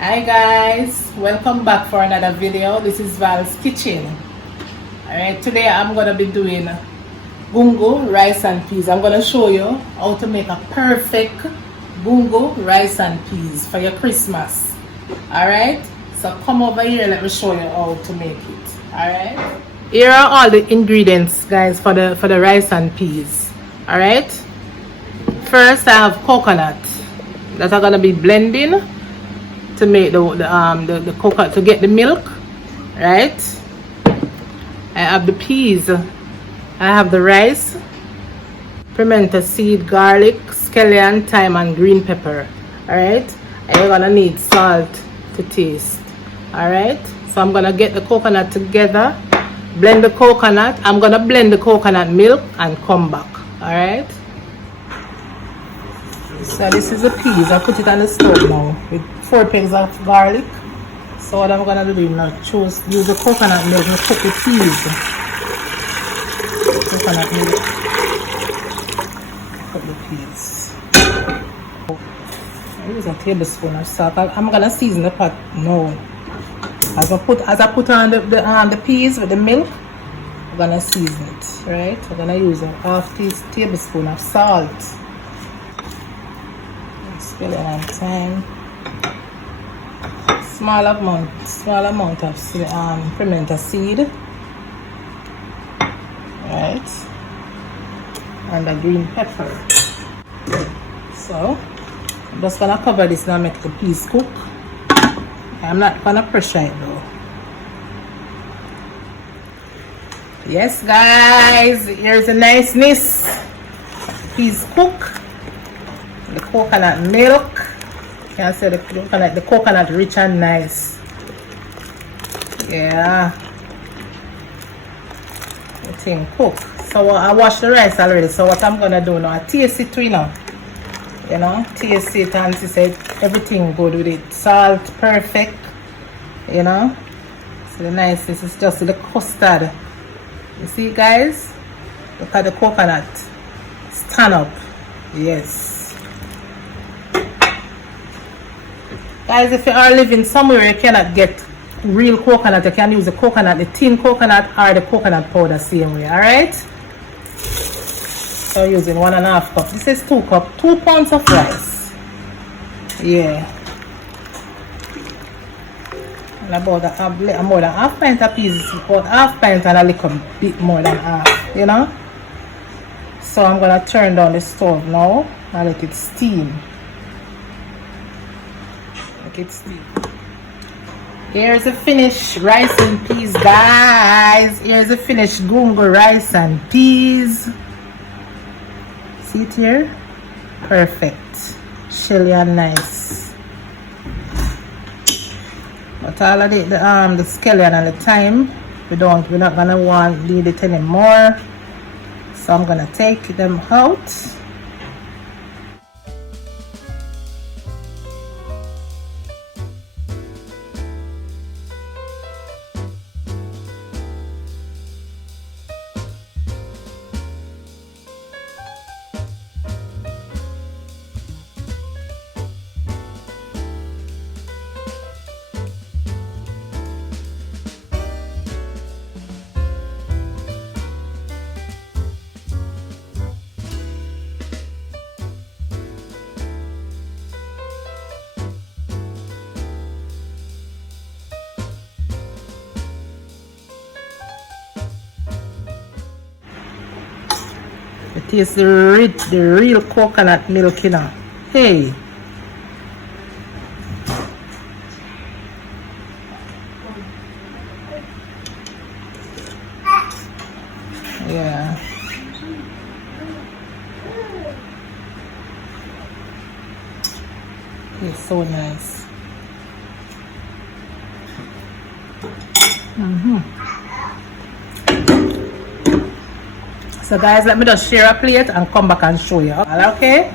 Hi guys, welcome back for another video. This is Val's Kitchen. Alright, today I'm gonna be doing gungo rice and peas. I'm gonna show you how to make a perfect gungo rice and peas for your Christmas. Alright, so come over here, let me show you how to make it. Alright, here are all the ingredients, guys, for the rice and peas. Alright, first I have coconut that I'm gonna be blending to make the coconut, to get the milk, right? I have the peas, I have the rice, pimento seed, garlic, scallion, thyme, and green pepper. All right, and you're gonna need salt to taste. All right, so I'm gonna get the coconut together, blend the coconut. I'm gonna blend the coconut milk and come back. All right. So this is the peas. I put it on the stove now with 4 pegs of garlic. So what I'm gonna do now, use the coconut milk and cook the peas. Coconut milk. Cook the peas. I use a tablespoon of salt. I'm gonna season the pot now. As I put on the peas with the milk, I'm gonna season it. Right? I'm gonna use a half tablespoon of salt. Scallion and thyme, small amount of pimento seed, right, and the green pepper. So I'm just gonna cover this now, make the peas cook. I'm not gonna pressure it though. Yes guys, here's the niceness. Peas cook. The coconut milk, you can say the coconut rich and nice. Yeah, the thing cook. So I washed the rice already, so what I'm gonna do now, I taste it too, you know, taste it and see say everything good with it. Salt perfect, you know. So the niceness is just the custard. You see guys, look at the coconut stand up. Yes guys, if you are living somewhere you cannot get real coconut, you can use the coconut, the tin coconut or the coconut powder same way. All right, so using 1.5 cup. This is 2 pounds of rice. Yeah, and about more than half pint of peas, about half pint and a little bit more than half, you know. So I'm gonna turn down the stove now and let it steam. Here's the finished rice and peas, guys. Here's the finished gungo rice and peas. See it here? Perfect, shelly and nice. But all of the scallion and the thyme, we're not gonna need it anymore. So I'm gonna take them out. It tastes the real coconut milk, you know. Hey. Yeah. It's so nice. So guys, let me just share a plate and come back and show you. Okay?